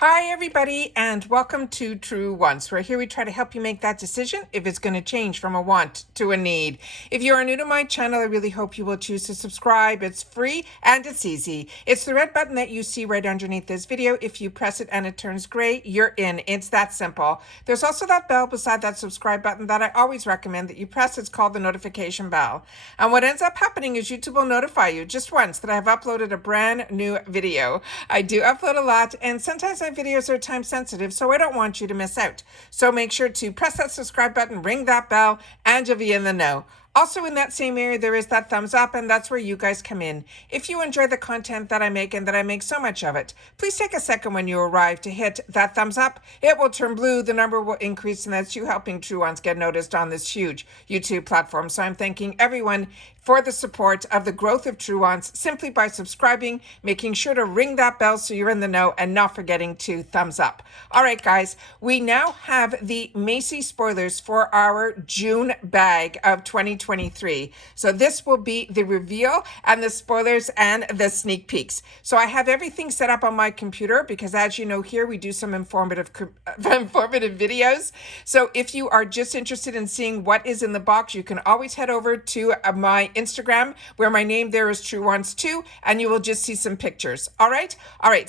Hi, everybody, and welcome to True Wants, where here we try to help you make that decision if it's going to change from a want to a need. If you are new to my channel, I really hope you will choose to subscribe. It's free and it's easy. It's the red button that you see right underneath this video. If you press it and it turns gray, you're in. It's that simple. There's also that bell beside that subscribe button that I always recommend that you press. It's called the notification bell. And what ends up happening is YouTube will notify you just once that I have uploaded a brand new video. I do upload a lot, and sometimes my videos are time sensitive, so I don't want you to miss out. So make sure to press that subscribe button, ring that bell, and you'll be in the know. Also in that same area, there is that thumbs up, and that's where you guys come in. If you enjoy the content that I make and that I make so much of it, please take a second when you arrive to hit that thumbs up. It will turn blue, the number will increase, and that's you helping True Ones get noticed on this huge YouTube platform. So I'm thanking everyone for the support of the growth of True Ones simply by subscribing, making sure to ring that bell so you're in the know, and not forgetting to thumbs up. All right, guys, we now have the Macys spoilers for our June bag of 2023. So this will be the reveal and the spoilers and the sneak peeks. So I have everything set up on my computer because, as you know, here we do some informative videos. So if you are just interested in seeing what is in the box, you can always head over to my Instagram, where my name there is True Wants 2, and you will just see some pictures. All right,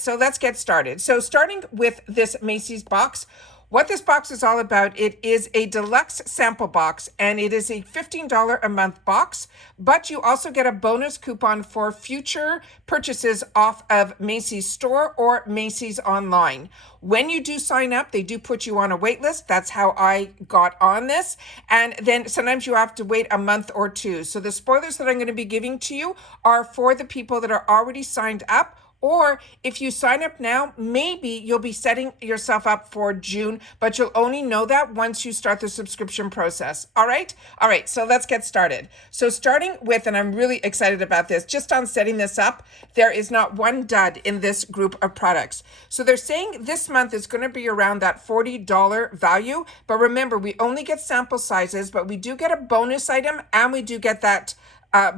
so let's get started. So starting with this Macys box, what this box is all about, it is a deluxe sample box, and it is a $15 a month box, but you also get a bonus coupon for future purchases off of Macys store or Macys online. When you do sign up, they do put you on a wait list. That's how I got on this. And then sometimes you have to wait a month or two. So the spoilers that I'm going to be giving to you are for the people that are already signed up. Or if you sign up now, maybe you'll be setting yourself up for June, but you'll only know that once you start the subscription process. All right, so let's get started. So starting with, and I'm really excited about this, just on setting this up, there is not one dud in this group of products. So they're saying this month is going to be around that $40 value, but remember, we only get sample sizes, but we do get a bonus item, and we do get that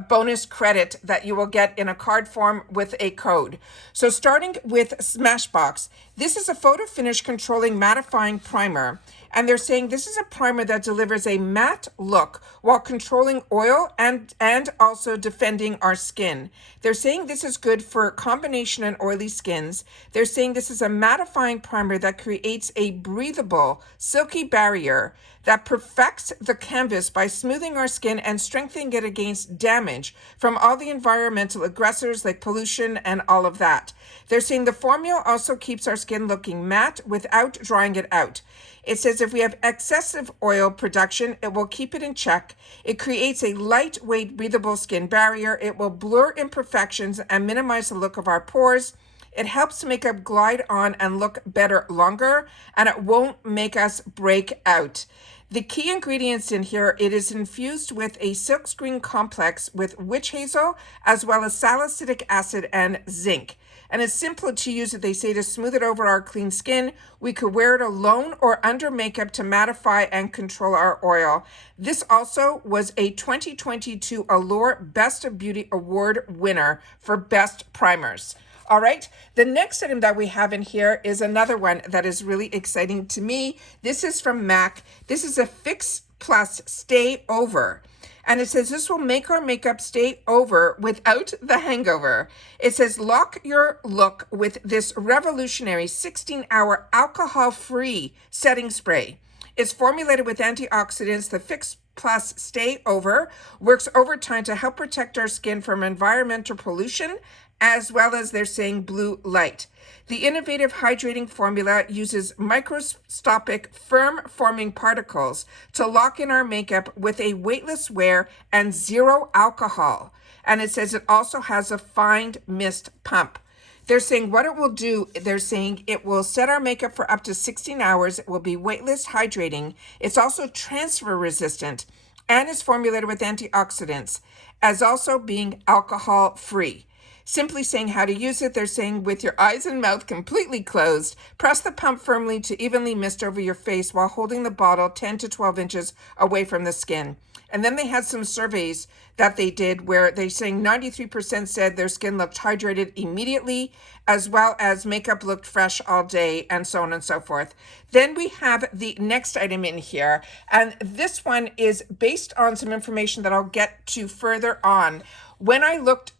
bonus credit that you will get in a card form with a code. So starting with SmashBox, this is a photo finish controlling mattifying primer. And they're saying this is a primer that delivers a matte look while controlling oil and also defending our skin. They're saying this is good for combination and oily skins. They're saying this is a mattifying primer that creates a breathable, silky barrier that perfects the canvas by smoothing our skin and strengthening it against damage from all the environmental aggressors like pollution and all of that. They're saying the formula also keeps our skin looking matte without drying it out. It says if we have excessive oil production, it will keep it in check. It creates a lightweight, breathable skin barrier. It will blur imperfections and minimize the look of our pores. It helps makeup glide on and look better longer, and it won't make us break out. The key ingredients in here, it is infused with a silkscreen complex with witch hazel, as well as salicylic acid and zinc. And it's simple to use it, they say, to smooth it over our clean skin. We could wear it alone or under makeup to mattify and control our oil. This also was a 2022 Allure Best of Beauty Award winner for Best Primers. All right, the next item that we have in here is another one that is really exciting to me. This is from MAC. This is a Fix Plus Stay Over. And it says this will make our makeup stay over without the hangover. It says lock your look with this revolutionary 16-hour alcohol-free setting spray. It's formulated with antioxidants. The Fix Plus Stay Over works overtime to help protect our skin from environmental pollution, as well as they're saying blue light. The innovative hydrating formula uses microscopic firm-forming particles to lock in our makeup with a weightless wear and zero alcohol. And it says it also has a fine mist pump. They're saying what it will do, they're saying it will set our makeup for up to 16 hours. It will be weightless, hydrating. It's also transfer resistant and is formulated with antioxidants, as also being alcohol-free. Simply saying how to use it, they're saying with your eyes and mouth completely closed, press the pump firmly to evenly mist over your face while holding the bottle 10 to 12 inches away from the skin. And then they had some surveys that they did where they're saying 93% said their skin looked hydrated immediately, as well as makeup looked fresh all day, and so on and so forth. Then we have the next item in here, and this one is based on some information that I'll get to further on. When I looked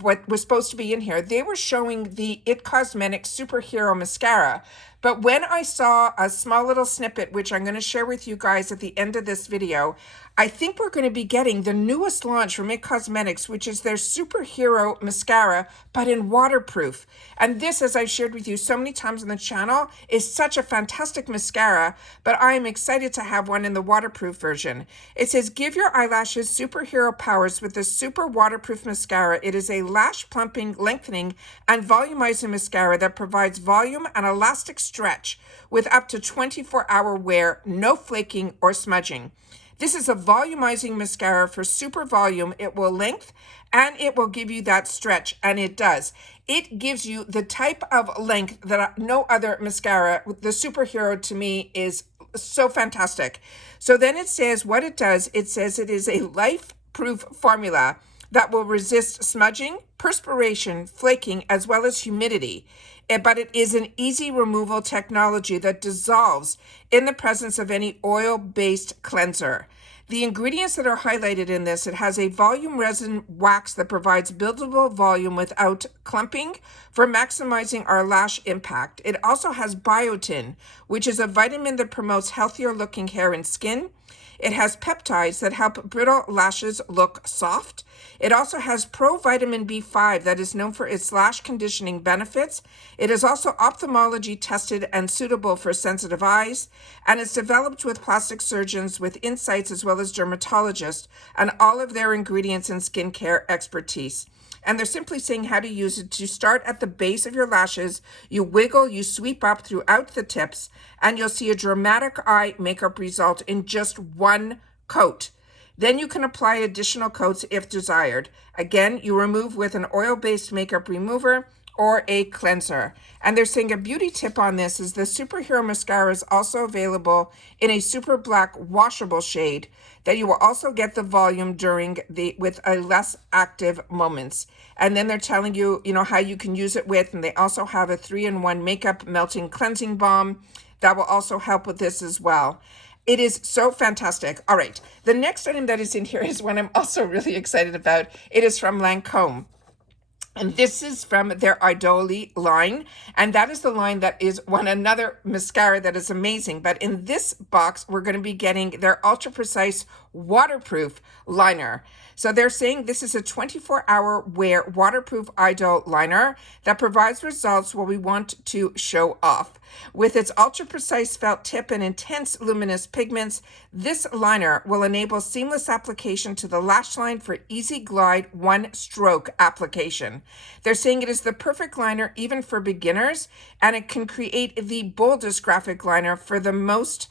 what was supposed to be in here, they were showing the It Cosmetics Superhero Mascara. But when I saw a small little snippet, which I'm going to share with you guys at the end of this video, I think we're going to be getting the newest launch from It Cosmetics, which is their Superhero Mascara, but in waterproof. And this, as I've shared with you so many times on the channel, is such a fantastic mascara, but I am excited to have one in the waterproof version. It says, give your eyelashes superhero powers with the Super Waterproof Mascara. It is a lash plumping, lengthening, and volumizing mascara that provides volume and elastic stretch with up to 24-hour wear, no flaking or smudging. This is a volumizing mascara for super volume. It will lengthen and it will give you that stretch, and it does. It gives you the type of length that no other mascara, the Superhero, to me is so fantastic. So then it says what it does. It says it is a life-proof formula that will resist smudging, perspiration, flaking, as well as humidity. But it is an easy removal technology that dissolves in the presence of any oil-based cleanser. The ingredients that are highlighted in this, it has a volume resin wax that provides buildable volume without clumping for maximizing our lash impact. It also has biotin, which is a vitamin that promotes healthier looking hair and skin. It has peptides that help brittle lashes look soft. It also has provitamin B5 that is known for its lash conditioning benefits. It is also ophthalmology tested and suitable for sensitive eyes. And it's developed with plastic surgeons with insights as well as dermatologists and all of their ingredients and skincare expertise. And they're simply saying how to use it. To start at the base of your lashes, you wiggle, you sweep up throughout the tips, and you'll see a dramatic eye makeup result in just one coat. Then you can apply additional coats if desired. Again, you remove with an oil-based makeup remover or a cleanser. And they're saying a beauty tip on this is the Superhero Mascara is also available in a super black washable shade that you will also get the volume with a less active moments. And then they're telling you, how you can use it with, and they also have a 3-in-1 makeup melting cleansing balm that will also help with this as well. It is so fantastic. All right, the next item that is in here is one I'm also really excited about. It is from Lancome. And this is from their Idoli line. And that is the line that is another mascara that is amazing. But in this box, we're going to be getting their Ultra Precise Waterproof Liner. So they're saying this is a 24-hour wear waterproof eyedol liner that provides results what we want to show off. With its ultra-precise felt tip and intense luminous pigments, this liner will enable seamless application to the lash line for easy glide one-stroke application. They're saying it is the perfect liner even for beginners, and it can create the boldest graphic liner for the most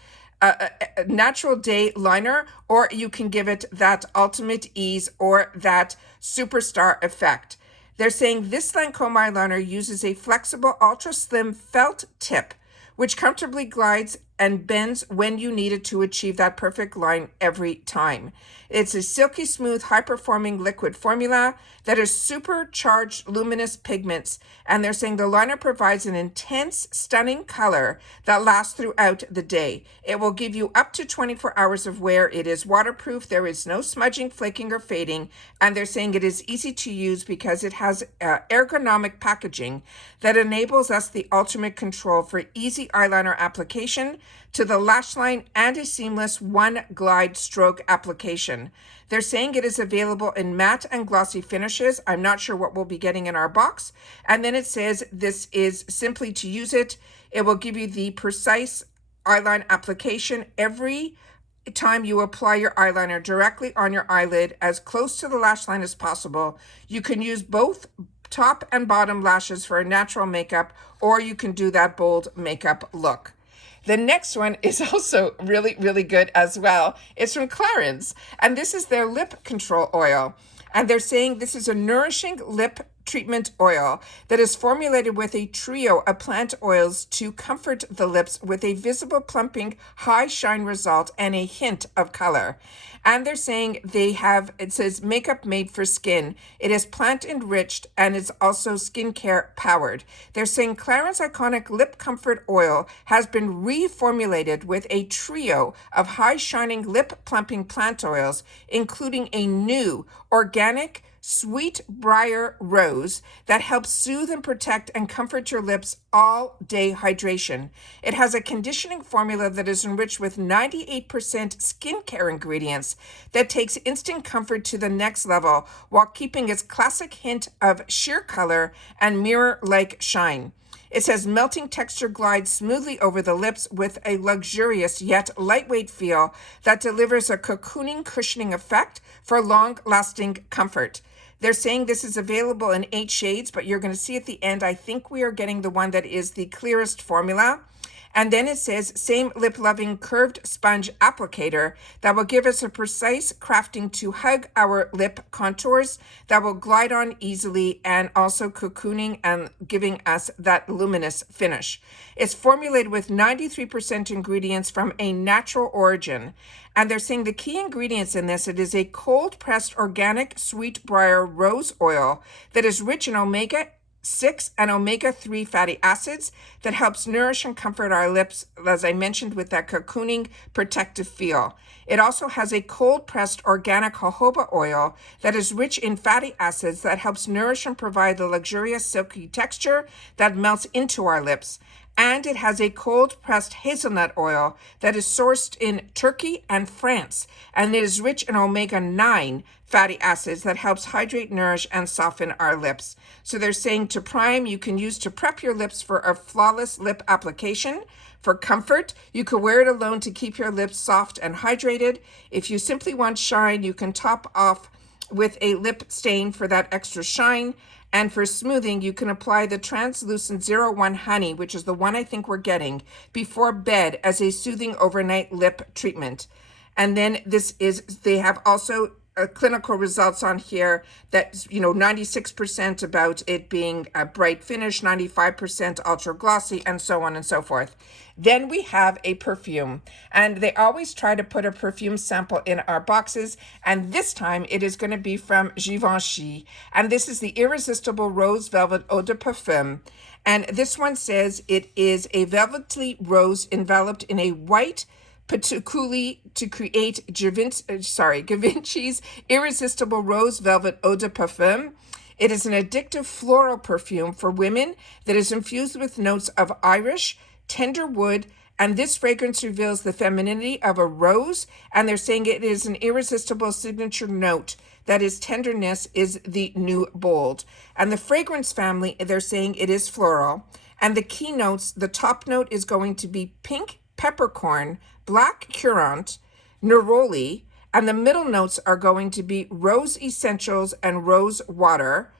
natural day liner, or you can give it that ultimate ease or that superstar effect. They're saying this Lancome eyeliner uses a flexible ultra slim felt tip which comfortably glides and bends when you need it to achieve that perfect line every time. It's a silky smooth, high-performing liquid formula that is supercharged luminous pigments, and they're saying the liner provides an intense, stunning color that lasts throughout the day. It will give you up to 24 hours of wear. It is waterproof. There is no smudging, flaking, or fading, and they're saying it is easy to use because it has ergonomic packaging that enables us the ultimate control for easy eyeliner application to the lash line and a seamless one glide stroke application. They're saying it is available in matte and glossy finishes. I'm not sure what we'll be getting in our box. And then it says this is simply to use it. It will give you the precise eyeline application every time you apply your eyeliner directly on your eyelid as close to the lash line as possible. You can use both top and bottom lashes for a natural makeup, or you can do that bold makeup look. The next one is also really, really good as well. It's from Clarins, and this is their lip control oil. And they're saying this is a nourishing lip treatment oil that is formulated with a trio of plant oils to comfort the lips with a visible plumping, high shine result and a hint of color. And they're saying it says makeup made for skin. It is plant enriched and it's also skincare powered. They're saying Clarins iconic lip comfort oil has been reformulated with a trio of high shining lip plumping plant oils, including a new organic sweet briar rose that helps soothe and protect and comfort your lips all day hydration. It has a conditioning formula that is enriched with 98% skincare ingredients that takes instant comfort to the next level while keeping its classic hint of sheer color and mirror-like shine. It says melting texture glides smoothly over the lips with a luxurious yet lightweight feel that delivers a cocooning, cushioning effect for long-lasting comfort. They're saying this is available in 8 shades, but you're going to see at the end, I think we are getting the one that is the clearest formula. And then it says same lip-loving curved sponge applicator that will give us a precise crafting to hug our lip contours that will glide on easily and also cocooning and giving us that luminous finish. It's formulated with 93% ingredients from a natural origin. And they're saying the key ingredients in this, it is a cold-pressed organic sweetbriar rose oil that is rich in omega-6 and omega-3 fatty acids that helps nourish and comfort our lips, as I mentioned, with that cocooning protective feel. It also has a cold-pressed organic jojoba oil that is rich in fatty acids that helps nourish and provide the luxurious silky texture that melts into our lips. And it has a cold-pressed hazelnut oil that is sourced in Turkey and France, and it is rich in omega-9 fatty acids that helps hydrate, nourish, and soften our lips. So they're saying to prime, you can use to prep your lips for a flawless lip application. For comfort, you could wear it alone to keep your lips soft and hydrated. If you simply want shine, you can top off with a lip stain for that extra shine. And for smoothing, you can apply the translucent 01 honey, which is the one I think we're getting, before bed as a soothing overnight lip treatment. And then they have also clinical results on here that, 96% about it being a bright finish, 95% ultra glossy, and so on and so forth. Then we have a perfume, and they always try to put a perfume sample in our boxes, and this time it is going to be from Givenchy, and this is the Irresistible Rose Velvet Eau de Parfum. And this one says it is a velvety rose enveloped in a white patchouli to create Givenchy's Irresistible Rose Velvet Eau de Parfum. It is an addictive floral perfume for women that is infused with notes of Irish, tender wood, and this fragrance reveals the femininity of a rose, and they're saying it is an irresistible signature note. That is, tenderness is the new bold. And the fragrance family, they're saying it is floral. And the key notes, the top note is going to be pink peppercorn, black currant, neroli, and the middle notes are going to be rose essentials and rose water,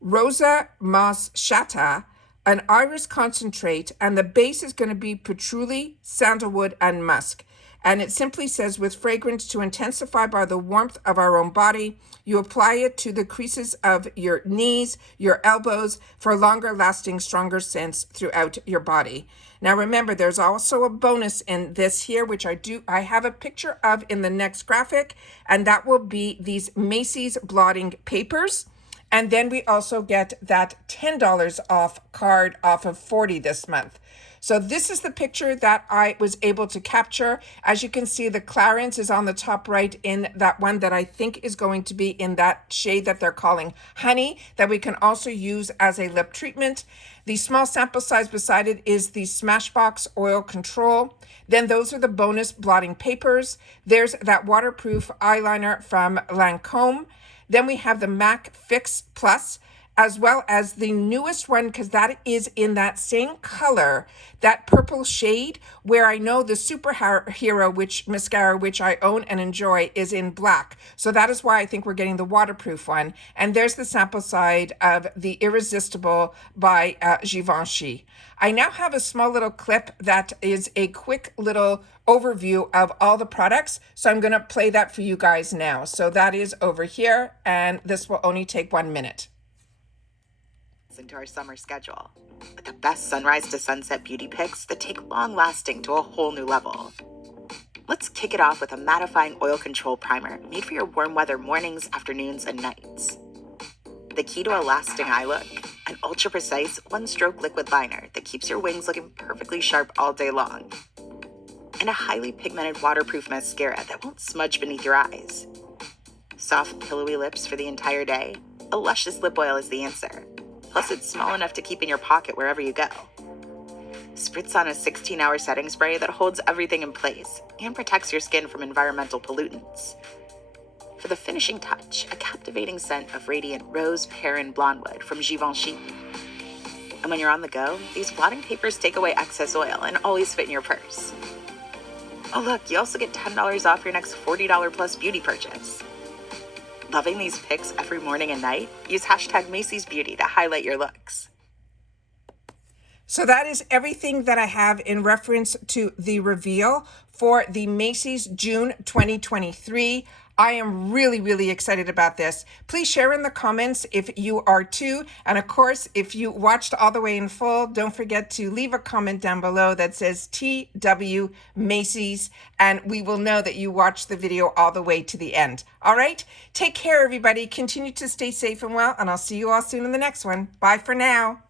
rosa moscata, an iris concentrate, and the base is going to be patchouli, sandalwood, and musk. And it simply says, with fragrance to intensify by the warmth of our own body, you apply it to the creases of your knees, your elbows, for longer lasting, stronger scents throughout your body. Now remember, there's also a bonus in this here, which I have a picture of in the next graphic, and that will be these Macys blotting papers. And then we also get that $10 off card off of $40 this month. So this is the picture that I was able to capture. As you can see, the Clarins is on the top right in that one that I think is going to be in that shade that they're calling honey, that we can also use as a lip treatment. The small sample size beside it is the SmashBox Oil Control. Then those are the bonus blotting papers. There's that waterproof eyeliner from Lancome. Then we have the MAC Fix Plus, as well as the newest one, because that is in that same color, that purple shade, where I know the superhero mascara, which I own and enjoy, is in black. So that is why I think we're getting the waterproof one. And there's the sample side of the Irresistible by Givenchy. I now have a small little clip that is a quick little overview of all the products. So I'm going to play that for you guys now. So that is over here, and this will only take 1 minute. into our summer schedule, with the best sunrise to sunset beauty pics that take long-lasting to a whole new level. Let's kick it off with a mattifying oil control primer made for your warm weather mornings, afternoons, and nights. The key to a lasting eye look, an ultra-precise one-stroke liquid liner that keeps your wings looking perfectly sharp all day long. And a highly pigmented waterproof mascara that won't smudge beneath your eyes. Soft, pillowy lips for the entire day? A luscious lip oil is the answer. Plus, it's small enough to keep in your pocket wherever you go. Spritz on a 16-hour setting spray that holds everything in place and protects your skin from environmental pollutants. For the finishing touch, a captivating scent of radiant rose, pear, and blondewood from Givenchy. And when you're on the go, these blotting papers take away excess oil and always fit in your purse. Oh look, you also get $10 off your next $40 plus beauty purchase. Loving these pics every morning and night? Use hashtag Macys Beauty to highlight your looks. So that is everything that I have in reference to the reveal for the Macys June 2023. I am really, really excited about this. Please share in the comments if you are too. And of course, if you watched all the way in full, don't forget to leave a comment down below that says TW Macys, and we will know that you watched the video all the way to the end. All right? Take care, everybody. Continue to stay safe and well, and I'll see you all soon in the next one. Bye for now.